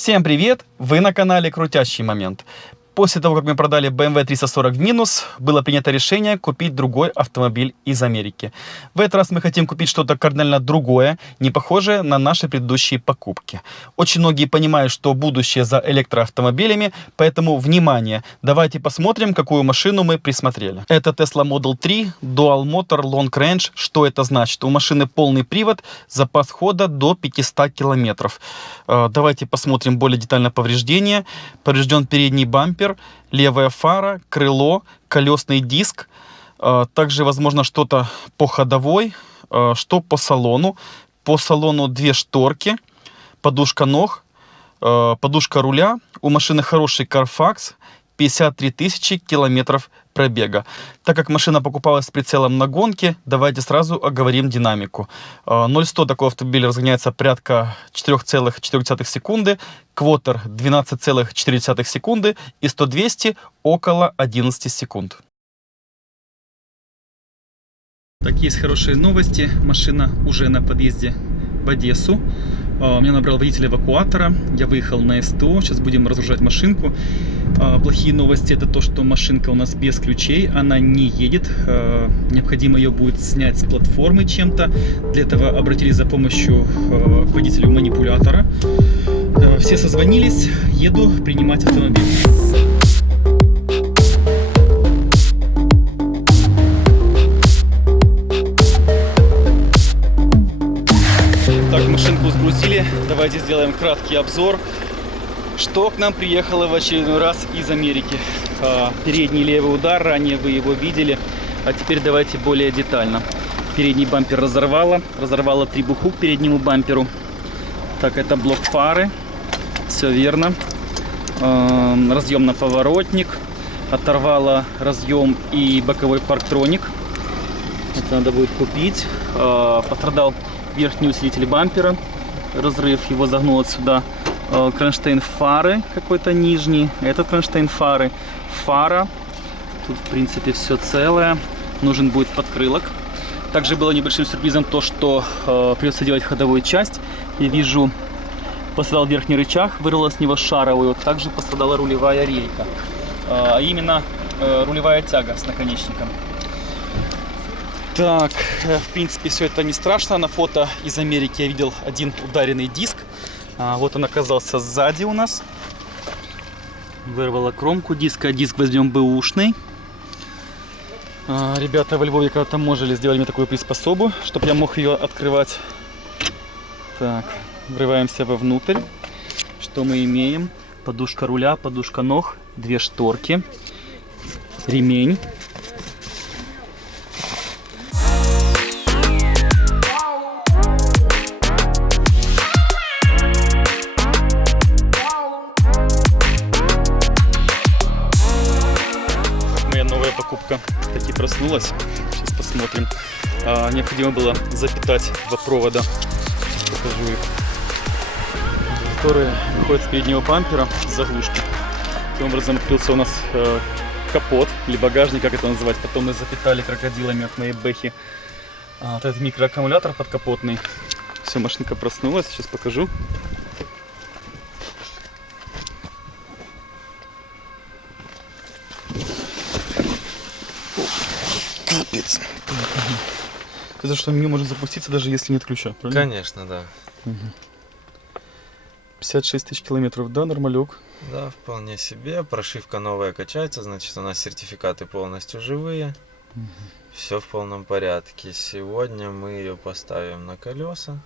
Всем привет! Вы на канале Крутящий Момент. После того, как мы продали BMW 340 в минус, было принято решение купить другой автомобиль из Америки. В этот раз мы хотим купить что-то кардинально другое, не похожее на наши предыдущие покупки. Очень многие понимают, что будущее за электроавтомобилями, поэтому, внимание, давайте посмотрим, какую машину мы присмотрели. Это Tesla Model 3, Dual Motor Long Range. Что это значит? У машины полный привод, запас хода до 500 километров. Давайте посмотрим более детально повреждения. Поврежден передний бампер, левая фара, крыло, колесный диск. Также, возможно, что-то по ходовой, что по салону. По салону две шторки, подушка ног, подушка руля. У машины хороший Carfax, 53 тысячи километров пробега. Так как машина покупалась с прицелом на гонке, давайте сразу оговорим динамику. 0-100 такой автомобиль разгоняется порядка 4,4 секунды, квотер 12,4 секунды и 100-200 около 11 секунд. Так, есть хорошие новости. Машина уже на подъезде в Одессу. Меня набрал водитель эвакуатора, я выехал на СТО, сейчас будем разгружать машинку. Плохие новости — это то, что машинка у нас без ключей, она не едет. Необходимо ее будет снять с платформы чем-то. Для этого обратились за помощью к водителю манипулятора. Все созвонились, еду принимать автомобиль. Так, машинку сгрузили. Давайте сделаем краткий обзор, что к нам приехало в очередной раз из Америки. Передний левый удар, ранее вы его видели, а теперь давайте более детально. Передний бампер разорвало требуху к переднему бамперу. Так, это блок фары, все верно. Разъем на поворотник, оторвало разъем и боковой парктроник. Это надо будет купить. Пострадал верхний усилитель бампера, разрыв, его загнуло сюда. Кронштейн фары какой-то нижний, этот кронштейн фары, фара, тут в принципе все целое, нужен будет подкрылок. Также было небольшим сюрпризом то, что придется делать ходовую часть. Я вижу, пострадал верхний рычаг, вырвало с него шаровый, вот также пострадала рулевая рейка, а именно рулевая тяга с наконечником. Так, в принципе, все это не страшно. На фото из Америки я видел один ударенный диск. Вот он оказался сзади у нас. Вырвало кромку диска. Диск возьмем бэушный. Ребята во Львове когда-то можели сделать мне такую приспособу, чтобы я мог ее открывать. Так, врываемся вовнутрь. Что мы имеем? Подушка руля, подушка ног, две шторки, ремень. Новая покупка таки проснулась. Сейчас посмотрим. Необходимо было запитать два провода. Сейчас покажу их. Которые выходят с переднего бампера с заглушки. Таким образом открылся у нас капот или багажник, как это называть. Потом мы запитали крокодилами от моей бэхи. Вот этот микроаккумулятор подкапотный. Все, машинка проснулась. Сейчас покажу. Капец. Это что, меню может запуститься, даже если нет ключа, правильно? Конечно, да. 56 тысяч километров, да, нормалек? Да, вполне себе. Прошивка новая качается, значит, у нас сертификаты полностью живые. Все в полном порядке. Сегодня мы ее поставим на колеса.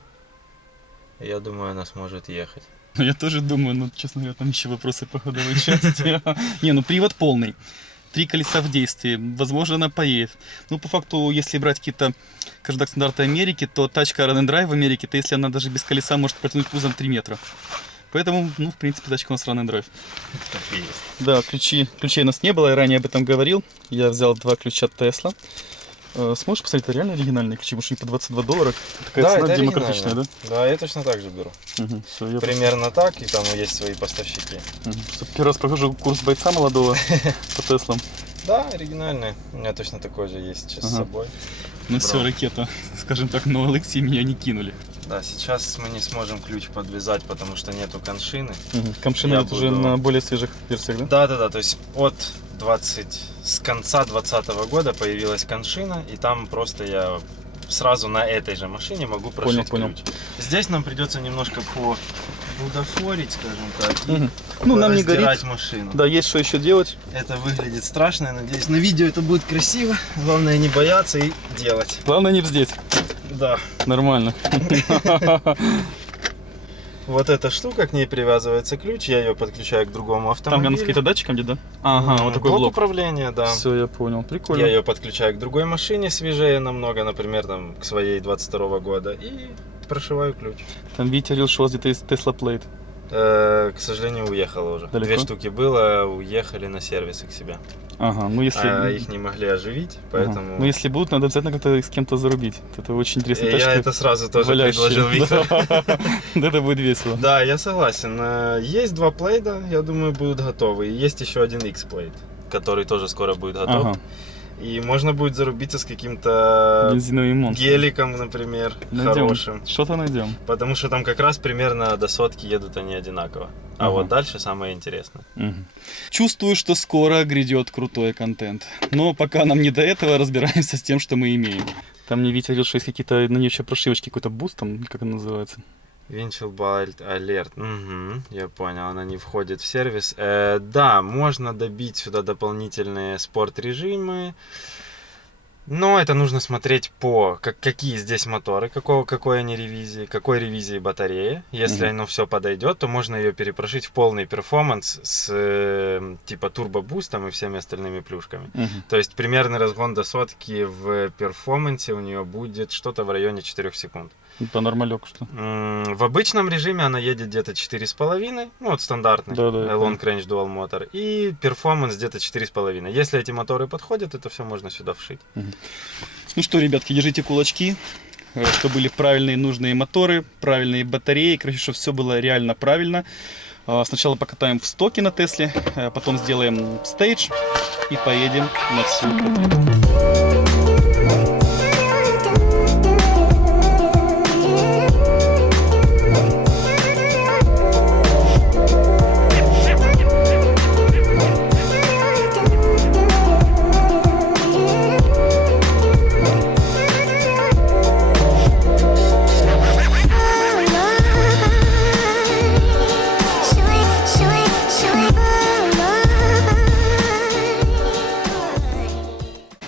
Я думаю, она сможет ехать. Я тоже думаю, но, честно говоря, там еще вопросы по ходовой части. Не, ну привод полный. 3 колеса в действии, возможно, она поедет. Ну, по факту, если брать какие-то, скажем так, стандарты Америки, то тачка Run and Drive в Америке, то если она даже без колеса может протянуть кузов 3 метра. Поэтому, ну, в принципе, тачка у нас Run and Drive. Так и есть. Да, ключей у нас не было, я ранее об этом говорил. Я взял 2 ключа Tesla. Сможешь посмотреть, это реально оригинальные ключи? Может, они по $22? Такая Да, цена это демократичная, да? Да, я точно так же беру. Все, Примерно так, и там есть свои поставщики. Первый раз прохожу курс бойца молодого по Теслам. Да, оригинальные. У меня точно такой же есть сейчас с собой. Ну все, Бро. ракета. Скажем так, на OLX меня не кинули. Да, сейчас мы не сможем ключ подвязать, потому что нету коншины. Камшина Я это уже буду- на более свежих версиях, да? Да-да-да, то есть с конца 2020 года появилась коншина, и там просто я сразу на этой же машине могу прошить Понял. ключ. Здесь нам придется немножко побудафорить, скажем так, и Мгм. Ну, нам не горит. раздирать машину. Да, есть что еще делать. Это выглядит страшно, я надеюсь, на видео это будет красиво. Главное не бояться и делать. Главное не вздеть. Да. Нормально. Вот эта штука, к ней привязывается ключ, я ее подключаю к другому Там автомобилю. главное с какими-то датчиками, да? Ага, вот такой блок. управления, да. Все, я понял. Прикольно. Я ее подключаю к другой машине, свежее намного, например, там, к своей 22 года, и прошиваю ключ. Там Витя говорил, что у вас где-то есть Tesla Plate. К сожалению, уехала уже. Далеко? 2 штуки было, уехали на сервисы к себе. Ага, ну если... А их не могли оживить, Ага. поэтому... Ну если будут, надо обязательно как-то с кем-то зарубить. Это очень интересная тачка. Я это сразу тоже валяющая. предложил Виктору. Да, это будет весело. Да, я согласен. Есть 2 плейда, я думаю, будут готовы. И есть еще один X-плейд, который тоже скоро будет готов. Ага, И можно будет зарубиться с каким-то бензиновый монстр. геликом, например, Найдем. хорошим. Что-то найдем. Потому что там как раз примерно до сотки едут они одинаково. А Ага. вот дальше самое интересное. Мгм. Чувствую, что скоро грядет крутой контент. Но пока нам не до этого, разбираемся с тем, что мы имеем. Там мне Витя говорил, что есть какие-то на ней еще прошивочки, какой-то буст там, как это называется. Windshield Alert. Угу, я понял, она не входит в сервис. Да, можно добить сюда дополнительные спорт-режимы. Но это нужно смотреть какие здесь моторы, какой они ревизии, какой ревизии батареи. Если оно все подойдет, то можно ее перепрошить в полный перформанс с типа турбобустом и всеми остальными плюшками. Мгм. То есть примерный разгон до сотки в перформансе у нее будет что-то в районе 4 секунд. По нормалек что. В обычном режиме она едет где-то 4,5, ну вот стандартный Да, Long Range Dual Motor, и перформанс где-то 4,5. Если эти моторы подходят, это все можно сюда вшить. Ну что, ребятки, держите кулачки, что были правильные нужные моторы, правильные батареи, короче, чтобы все было реально правильно. Сначала покатаем в стоке на Тесле, потом сделаем стейдж и поедем на всю катушку.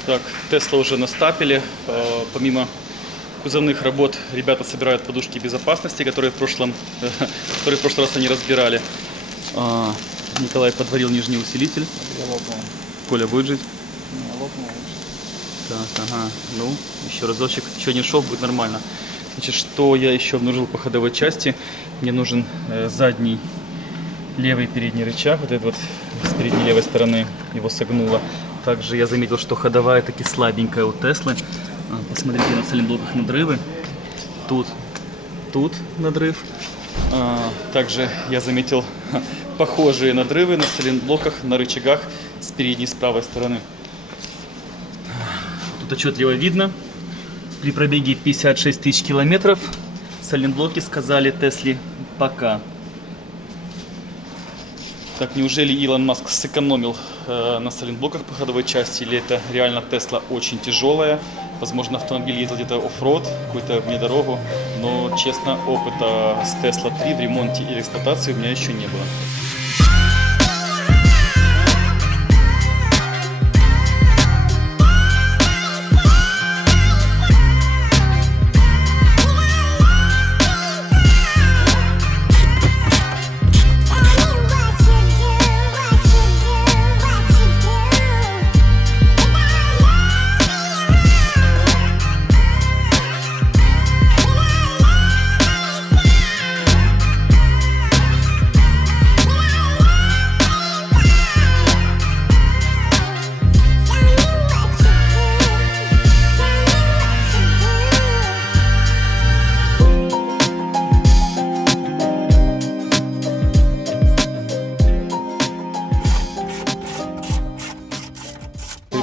Так, Тесла уже настапили. Помимо кузовных работ ребята собирают подушки безопасности, которые в прошлый раз они разбирали. Николай подварил нижний усилитель. Коля будет жить? Так, ага. Ну, еще разочек. Еще не шел, будет нормально. Значит, что я еще обнаружил по ходовой части? Мне нужен задний левый передний рычаг. Вот этот вот с передней левой стороны его согнуло. Также я заметил, что ходовая таки слабенькая у Теслы. Посмотрите на сайлентблоках надрывы. Тут надрыв. Также я заметил похожие надрывы на сайлентблоках, на рычагах с передней и с правой стороны. Тут отчетливо видно. При пробеге 56 тысяч километров сайлентблоки сказали Тесле пока. Так, неужели Илон Маск сэкономил на сайлентблоках по ходовой части, или это реально Тесла очень тяжелая? Возможно, автомобиль ездил где-то оффроуд, какую-то внедорогу, но, честно, опыта с Tesla 3 в ремонте или эксплуатации у меня еще не было.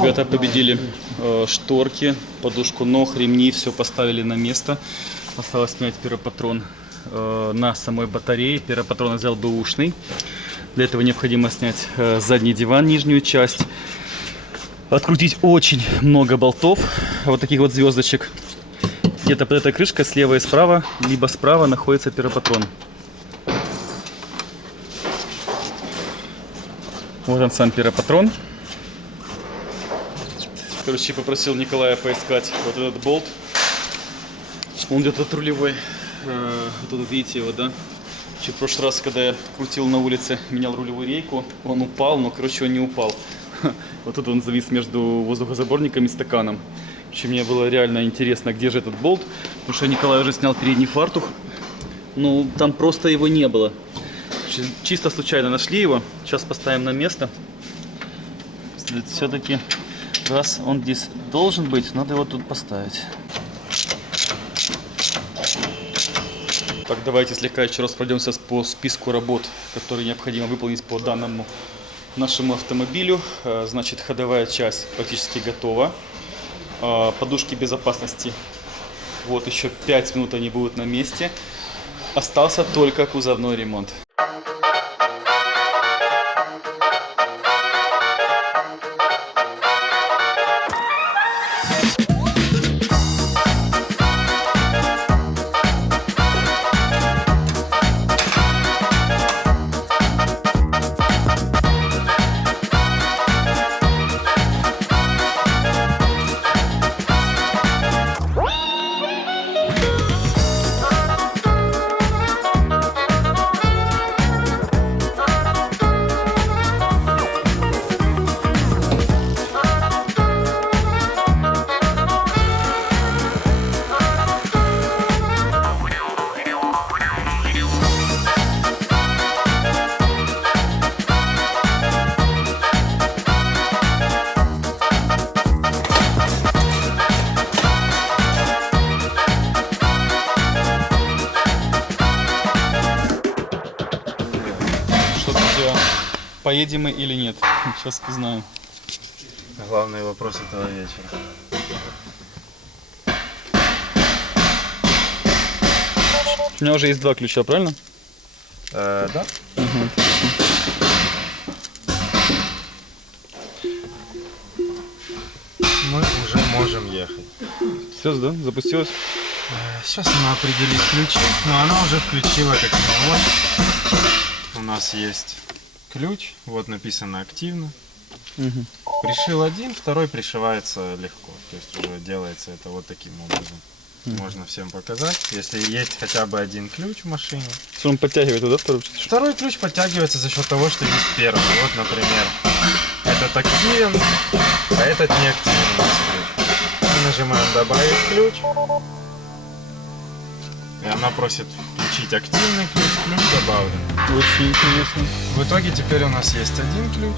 Ребята победили шторки, подушку ног, ремни, все поставили на место. Осталось снять пиропатрон на самой батарее. Пиропатрон взял бэушный. Для этого необходимо снять задний диван, нижнюю часть. Открутить очень много болтов, вот таких вот звездочек. Где-то под этой крышкой слева и справа, либо справа находится пиропатрон. Вот он сам пиропатрон. Короче, попросил Николая поискать вот этот болт. Он где-то от рулевой. Вот тут видите его, да? В прошлый раз, когда я крутил на улице, менял рулевую рейку, он упал, но, короче, он не упал. Вот тут он завис между воздухозаборником и стаканом. Мне было реально интересно, где же этот болт, потому что Николай уже снял передний фартух, но там просто его не было. Чисто случайно нашли его. Сейчас поставим на место. Все-таки, раз он здесь должен быть, надо его тут поставить. Так, давайте слегка еще раз пройдемся по списку работ, которые необходимо выполнить по данному нашему автомобилю. Значит, ходовая часть практически готова. Подушки безопасности. Вот еще 5 минут они будут на месте. Остался только кузовной ремонт. Поедем мы или нет? Сейчас узнаем. Главный вопрос этого вечера. У меня уже есть 2 ключа, правильно? Да. Угу. Мы уже можем ехать. Все, да? Запустилось? Сейчас она определит ключи, но она уже включила как вот. У нас есть ключ, вот написано активно. Угу. Пришил один, второй пришивается легко. То есть уже делается это вот таким образом. Можно всем показать. Если есть хотя бы один ключ в машине. Что он подтягивает, да, второй? Второй ключ подтягивается за счет того, что есть первый. Вот, например, этот активен, а этот не активен у нас ключ. Мы нажимаем добавить ключ. И она просит включить активный ключ, ключ добавлен. Очень интересно. В итоге теперь у нас есть один ключ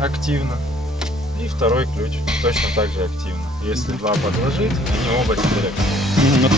активно и второй ключ точно так же активно. Если два подложить, они оба теперь активны.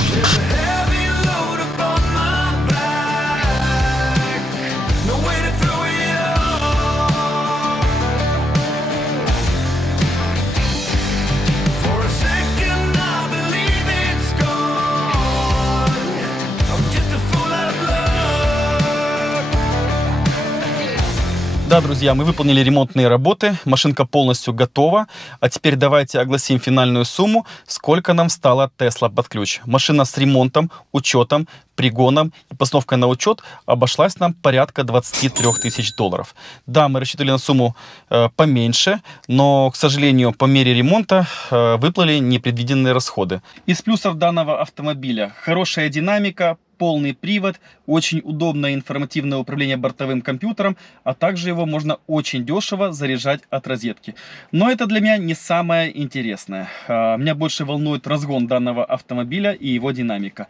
Да, друзья, мы выполнили ремонтные работы, машинка полностью готова. А теперь давайте огласим финальную сумму, сколько нам стала Tesla под ключ. Машина с ремонтом, учетом, пригоном и постановкой на учет обошлась нам порядка 23 тысяч долларов. Да, мы рассчитывали на сумму поменьше, но, к сожалению, по мере ремонта выплыли непредвиденные расходы. Из плюсов данного автомобиля: хорошая динамика, полный привод, очень удобное информативное управление бортовым компьютером, а также его можно очень дешево заряжать от розетки. Но это для меня не самое интересное. Меня больше волнует разгон данного автомобиля и его динамика.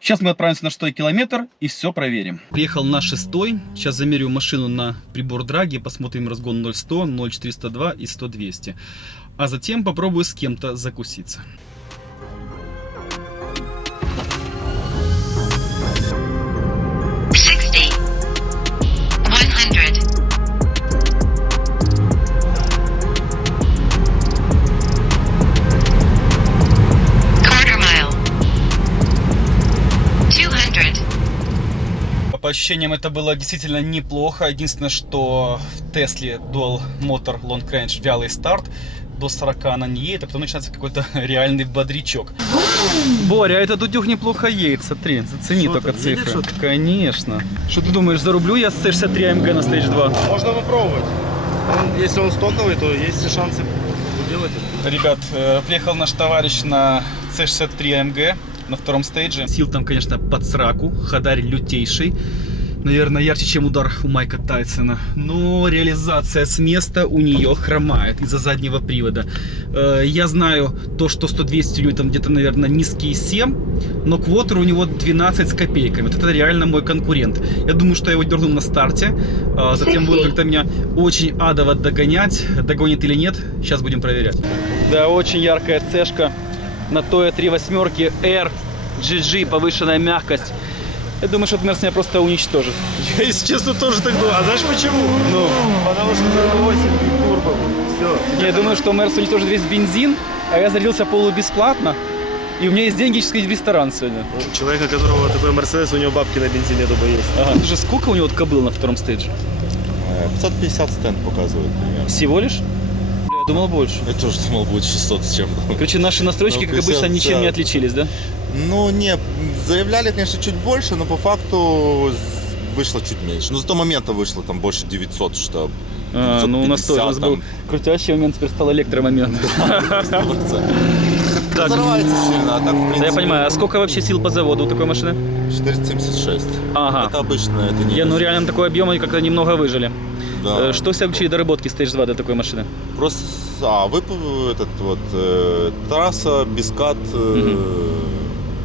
Сейчас мы отправимся на 6-й километр и все проверим. Приехал на 6-й. Сейчас замерю машину на прибор драги, посмотрим разгон 0-100, 0-402 и 100-200. А затем попробую с кем-то закуситься. ощущениям это было действительно неплохо. Единственное, что в Тесле Dual Motor Long Range вялый старт. До 40 она не едет, а потом начинается какой-то реальный бодрячок. Боря, этот утюг неплохо едет, смотри, зацени только цифры. Конечно. Что ты думаешь, зарублю я с C63 AMG на Stage 2? Можно попробовать. Если он стоковый, то есть все шансы сделать это. Ребят, приехал наш товарищ на C63 AMG на втором стейдже. Сил там, конечно, под сраку, ходарь лютейший. Наверное, ярче, чем удар у Майка Тайсона. Но реализация с места у нее хромает из-за заднего привода. Я знаю то, что 100-200 у него там где-то, наверное, низкие 7, но квотер у него 12 с копейками. Вот это реально мой конкурент. Я думаю, что я его дернул на старте. Затем будет как-то меня очень адово догонять. Догонит или нет, сейчас будем проверять. Да, очень яркая цешка на Toyo 3.8 R GG, повышенная мягкость. Я думаю, что Мерс меня просто уничтожит. Я, если честно, тоже так думаю. А знаешь почему? Ну, Потому что 8 турбо. Все. я думаю, что Мерс уничтожит весь бензин, а я зарядился полубесплатно. И у меня есть деньги сходить в ресторан сегодня. У человека, у которого такой Мерседес, у него бабки на бензине дома есть. Ага. Слушай, сколько у него кобыл на втором стейдже? 550 стенд показывает примерно. Всего лишь? Бля, я думал больше. Я тоже думал, будет 600 с чем-то. Короче, наши настройки, Ну, как обычно, 50, ничем не да. отличились, да? Ну, не, заявляли, конечно, чуть больше, но по факту вышло чуть меньше. Но зато момента вышло там больше 900, что... Ну, у нас тоже у нас был там. крутящий момент, теперь стал электромомент. Так, Взрывается сильно, а так, в принципе... да я понимаю, а сколько вообще сил по заводу у такой машины? 476. Ага. Это обычно, это не... Ну реально на такой объем они как-то немного выжили. Да. Что все включили доработки Stage 2 до такой машины? Просто, этот вот, трасса, бискат...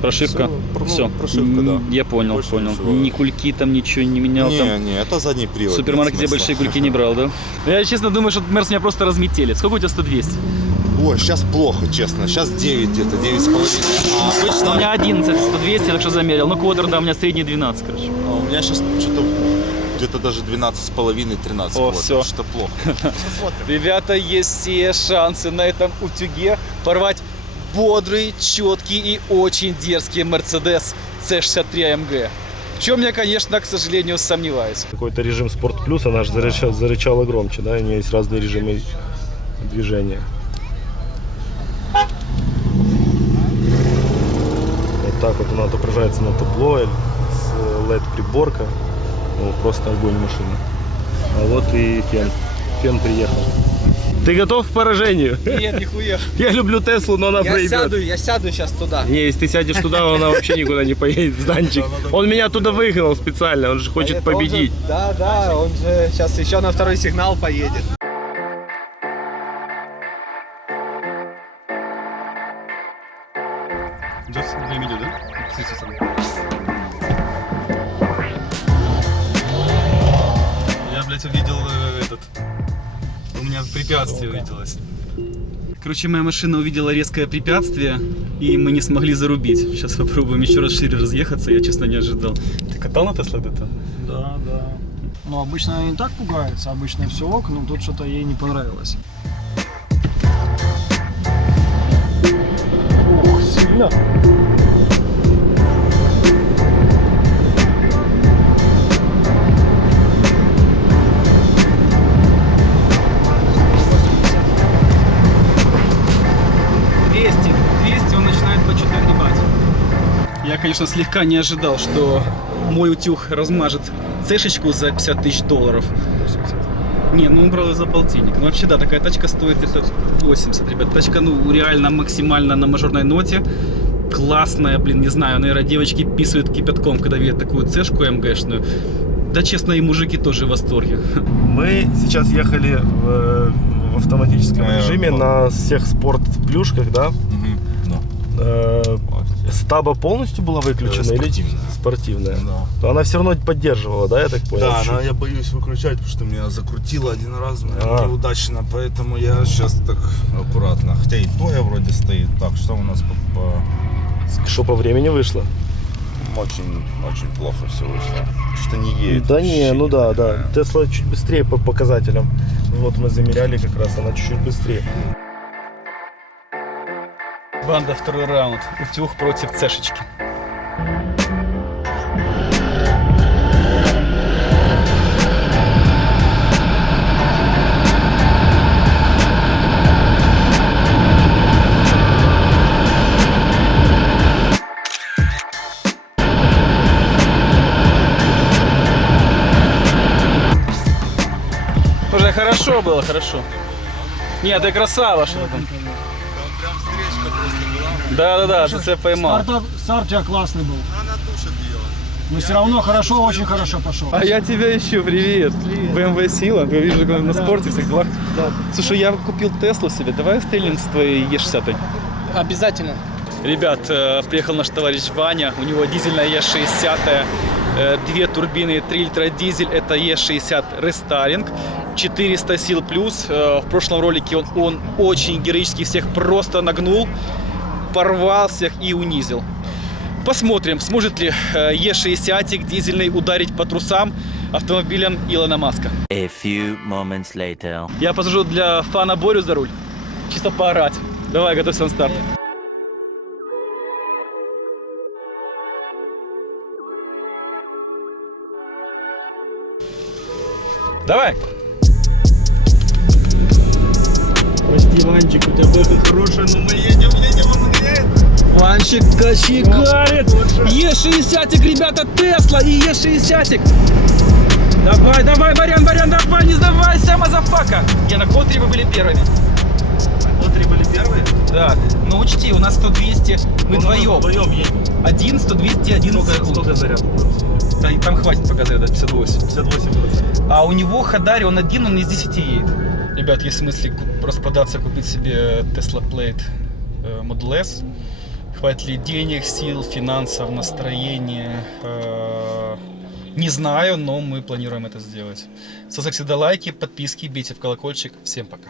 Прошивка? Всё, Все. прошивка, да. Я понял, Больше понял. ничего. Ни кульки там, ничего не менял там. Не, это задний привод. В супермаркете нет смысла. большие кульки не брал, да? Я честно думаю, что Мерс меня просто разметели. Сколько у тебя 100-200? Ой, сейчас плохо, честно. Сейчас 9 где-то, 9,5. А обычно... У меня 11 100-200, так что замерил. Ну, квадр, да, у меня средний 12, короче. А у меня сейчас что-то где-то даже 12,5-13 О, квот. всё. Что плохо. Ребята, есть все шансы на этом утюге порвать бодрый, четкий и очень дерзкий Mercedes C63 AMG. В чем я, конечно, к сожалению, сомневаюсь. Какой-то режим Спорт Плюс, она же зарычала громче, да? У нее есть разные режимы движения. Вот так вот она отображается на табло с LED-приборка. Ну, просто огонь машины. А вот и фен. Фен приехал. Ты готов к поражению? Нет, нихуя. Я люблю Теслу, но она проебет. Я сяду сейчас туда. Не, если ты сядешь туда, она вообще никуда не поедет, Зданчик. Он меня туда выгнал специально, он же хочет Нет, он победить. же- Да, он же сейчас еще на второй сигнал поедет. Я, блядь, увидел у меня препятствие увиделось. Короче, моя машина увидела резкое препятствие, и мы не смогли зарубить. Сейчас попробуем еще раз шире разъехаться, я, честно, не ожидал. Ты катал на Тесле где-то? Да, да. Ну, обычно они так пугаются, обычно все ок, но тут что-то ей не понравилось. Ух, сильно. Он начинает по чуть огребать. Я, конечно, слегка не ожидал, что мой утюг размажет цешечку за 50 тысяч долларов. Не, ну он брал за полтинник. Ну вообще, да, такая тачка стоит это 80, ребят. Тачка, ну, реально максимально на мажорной ноте. Классная, блин, не знаю, наверное, девочки писают кипятком, когда видят такую цешку МГшную. Да, честно, и мужики тоже в восторге. Мы сейчас ехали в автоматическом режиме на всех спорт-плюшках, да? Стаба полностью была выключена Спортивная. или спортивная? Да. Но она все равно поддерживала, да, я так понял? Да, чуть-чуть? но я боюсь выключать, потому что меня закрутило один раз, А. неудачно, поэтому я сейчас так аккуратно. Хотя и Тоя вроде стоит. Так, что у нас Что по времени вышло? очень плохо все вышло. Что не едет. Да вообще не, ну да, никакая. да. Тесла чуть быстрее по показателям. Вот мы замеряли как раз, она чуть-чуть быстрее. Банда, второй раунд. Утюг против цешечки. Это хорошо было, хорошо. Нет, ты красава, что там. Прям встречка просто была. Да-да-да, зацеп поймал. Старт у тебя классный был. Она душит ее. Но все равно хорошо, очень хорошо пошел. А я тебя ищу, привет. BMW Сила, я вижу, как на спорте всех делах. Слушай, я купил Теслу себе, давай стрельнем с твоей Е60. Обязательно. Ребят, приехал наш товарищ Ваня, у него дизельная Е60, 2 турбины, 3 литра дизель, это Е60 рестайлинг, 400 сил плюс. В прошлом ролике он очень героически всех просто нагнул, порвал всех и унизил. Посмотрим, сможет ли Е60 дизельный ударить по трусам автомобилем Илона Маска. A few moments later. Я посажу для фана Борю за руль, чисто поорать. Давай, готовься на старт. Давай! Прости, Ванчик, у тебя было хорошее, но мы едем, он гоняет. Ванчик кочегарит! Е60, ребята, Тесла и Е60! Давай, давай, Варян, давай, не сдавайся, мазафака! На К3 мы были первыми. Внутри были первые? Да, но учти, у нас 100-200, мы вдвоем. Вдвоем едем. 1, 100, 200, 11 секунд. Сколько заряд? Да, и там хватит пока заряда, 58. 58%. А у него Хадари, он один, он из 10 едет. Ребят, есть смысл распродаться, купить себе Tesla Plate Model S. Хватит ли денег, сил, финансов, настроения? Не знаю, но мы планируем это сделать. Ставьте всегда лайки, подписки, бейте в колокольчик. Всем пока.